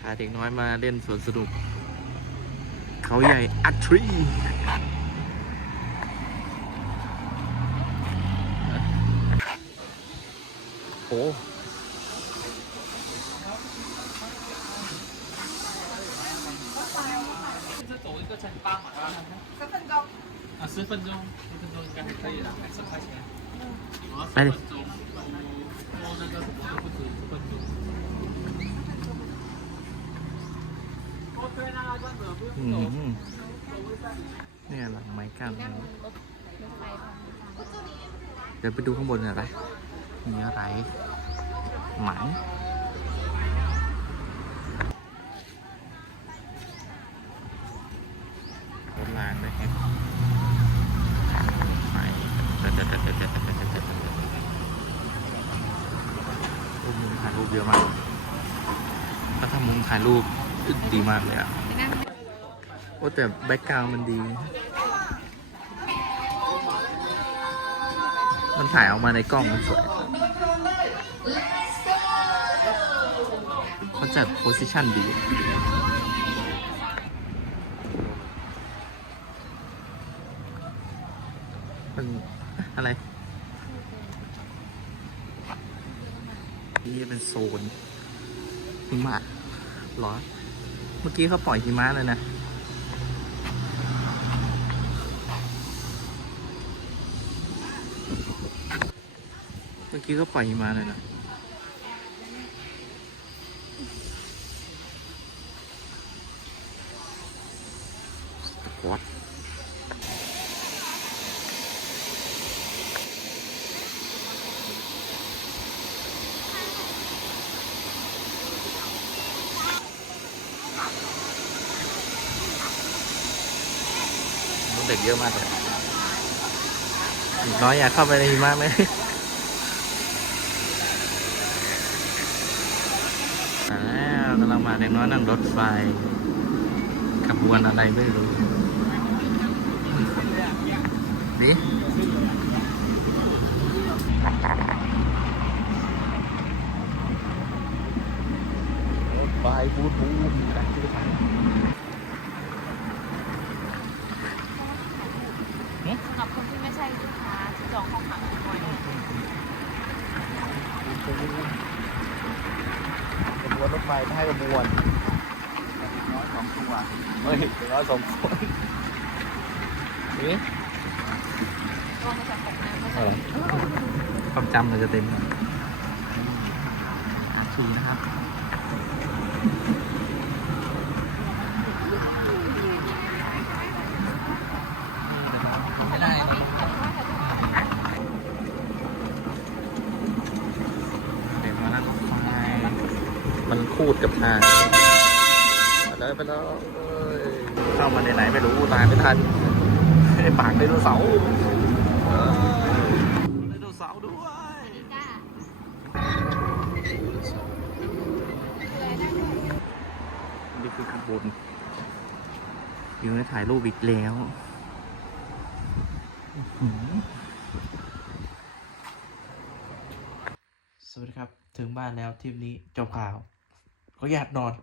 พาเด็กน้อยมาเล่นสวนสนุก เขาใหญ่อัดทรีโอ้ 这走一个城邦嘛，啊，十分钟，啊，十分钟，十分钟应该还可以了，十块钱。啊，十哎分钟，哦，那个什么都不止十分钟。 เนี่ยหลังไม้กั้นเดี๋ยวไปดูข้างบนหน่อยไหมมีอะไรหมาโบราณด้วยแฮะไปเด็ดเด็ดเด็ดเด็ดเด็ดเด็ดรูปมุมถ่ายรูปเยอะมากถ้าทำมุมถ่ายรูป ดีมากเลยอะ โอ้แต่แบ็กกราวมันดี มันถ่ายออกมาในกล้องมันสวย เขาจัดโพสิชันดี มันอะไร นี่เป็นโซนหิมะเหรอ เมื่อกี้เขาปล่อยหิมะเลยนะ เมื่อกี้ก็ปล่อยหิมะเลยนะสควอต เด็กเยอะมากเลยเด็กน้อยอยากเข้าไปในหิมะไหมมาแล้วกำลังมาเด็กน้อยนั่งรถไฟขบวนอะไรไม่รู้ดิรถไฟบูดบูดกันที่ไป สำหรับคนที่ไม่ใช่ลูกค้าที่จองห้องพักหน่อยขบวนรถไฟไม่ให้ขบวนน้อยสองตัวเฮ้ยน้อยสองคนนี่ก็ไม่ใช่ของนั้นไม่ใช่อะไรความจำเราจะเต็มอาชีนะครับ ไม่ได้ เดี๋ยวมานั่งรถไฟ มันคูดกับทางไปเลยไปเลยเข้ามาในไหนไม่รู้ตายไม่ทันไอ้ปากไดโนเสาร์เออไดโนเสาร์ด้วยนี่คือข้างบนอยู่ในถ่ายรูปอีกแล้วอื้อหือสวัสดีครับ ถึงบ้านแล้วทริปนี้จบข่าวเขาอยากนอน